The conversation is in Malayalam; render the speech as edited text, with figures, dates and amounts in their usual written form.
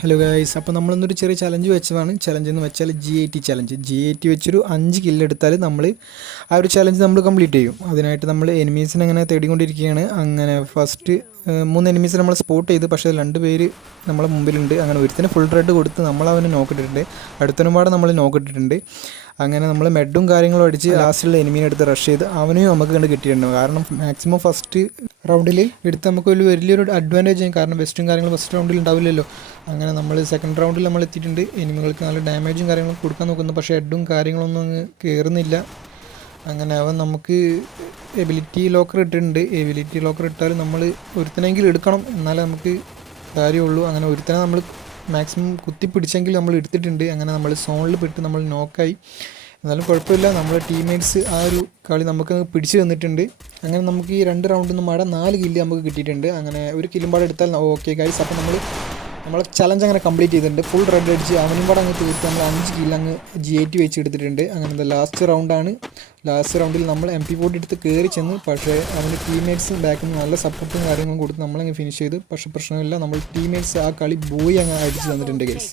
ഹലോ ഗൈസ്, അപ്പോൾ നമ്മളിന്നൊരു ചെറിയ ചലഞ്ച് വെച്ചതാണ്. ചലഞ്ച് എന്ന് വെച്ചാൽ G80 ചലഞ്ച്. G80 വെച്ചൊരു 5 കില്ലെടുത്താൽ നമ്മൾ ആ ഒരു ചലഞ്ച് നമ്മൾ കംപ്ലീറ്റ് ചെയ്യും. അതിനായിട്ട് നമ്മൾ എനിമീസിനെ അങ്ങനെ തേടിക്കൊണ്ടിരിക്കുകയാണ്. അങ്ങനെ ഫസ്റ്റ് 3 എനിമീസിനെ നമ്മൾ സ്പോട്ട് ചെയ്ത്, പക്ഷേ 2 പേര് നമ്മളെ മുമ്പിലുണ്ട്. അങ്ങനെ ഒരുത്തിന് ഫുൾ റെഡ് കൊടുത്ത് നമ്മൾ അവനെ നോക്കിയിട്ടുണ്ട്. അടുത്തനുപാടെ നമ്മൾ നോക്കിയിട്ടുണ്ട്. അങ്ങനെ നമ്മൾ മെഡും കാര്യങ്ങളും അടിച്ച് ലാസ്റ്റിലുള്ള എനിമീനെ എടുത്ത് റഷ് ചെയ്ത് അവനെയും നമുക്ക് കണ്ട് കിട്ടിയിട്ടുണ്ട്. കാരണം മാക്സിമം ഫസ്റ്റ് റൗണ്ടിൽ എടുത്ത് നമുക്ക് വലിയൊരു അഡ്വാൻറ്റേജ് ആയി. കാരണം വെസ്റ്റും കാര്യങ്ങളും ഫസ്റ്റ് റൗണ്ടിൽ ഉണ്ടാവില്ലല്ലോ. അങ്ങനെ നമ്മൾ സെക്കൻഡ് റൗണ്ടിൽ നമ്മൾ എത്തിയിട്ടുണ്ട്. എനിമികൾക്ക് നല്ല ഡാമേജും കാര്യങ്ങളും കൊടുക്കാൻ നോക്കുന്നു, പക്ഷേ ഹെഡും കാര്യങ്ങളൊന്നും അങ്ങ് കയറുന്നില്ല. അങ്ങനെ അവൻ നമുക്ക് എബിലിറ്റി ലോക്കർ ഇട്ടിട്ടുണ്ട്. എബിലിറ്റി ലോക്കർ ഇട്ടാൽ നമ്മൾ ഒരുത്തനെങ്കിലും എടുക്കണം, എന്നാലേ നമുക്ക് കാര്യമുള്ളൂ. അങ്ങനെ ഒരുത്തനെ നമ്മൾ മാക്സിമം കുത്തിപ്പിടിച്ചെങ്കിൽ നമ്മൾ എടുത്തിട്ടുണ്ട്. അങ്ങനെ നമ്മൾ സോണിൽ പെട്ട് നമ്മൾ നോക്കായി. എന്നാലും കുഴപ്പമില്ല, നമ്മുടെ ടീംമേറ്റ്സ് ആ ഒരു കളി നമുക്ക് പിടിച്ചു തന്നിട്ടുണ്ട്. അങ്ങനെ നമുക്ക് ഈ 2 റൗണ്ടിൽ നിന്ന് 4 കില്ല് നമുക്ക് കിട്ടിയിട്ടുണ്ട്. അങ്ങനെ ഒരു കില്ലും പാടെ എടുത്താൽ ഓക്കെ ഗൈസ്. അപ്പോൾ നമ്മൾ ചലഞ്ച് അങ്ങനെ കംപ്ലീറ്റ് ചെയ്തിട്ടുണ്ട്. ഫുൾ റെഡ് അടിച്ച് അവനും പാടെ അങ്ങ് തീർത്ത് നമ്മൾ 5 കില്ല് അങ്ങ് G80 വെച്ച് എടുത്തിട്ടുണ്ട്. അങ്ങനെ ലാസ്റ്റ് റൗണ്ടാണ്. ലാസ്റ്റ് റൗണ്ടിൽ നമ്മൾ MP40 എടുത്ത് കയറി ചെന്ന്, പക്ഷേ അവൻ്റെ ടീംമേറ്റ്സും ബാക്കിൽ നിന്ന് നല്ല സപ്പോർട്ടും കാര്യങ്ങളും കൊടുത്ത് നമ്മളങ്ങ് ഫിനിഷ് ചെയ്ത്. പക്ഷേ പ്രശ്നമില്ല, നമ്മൾ ടീംമേറ്റ്സ് ആ കളി ബോയ് അങ്ങ് അടിച്ച് തന്നിട്ടുണ്ട് ഗൈസ്.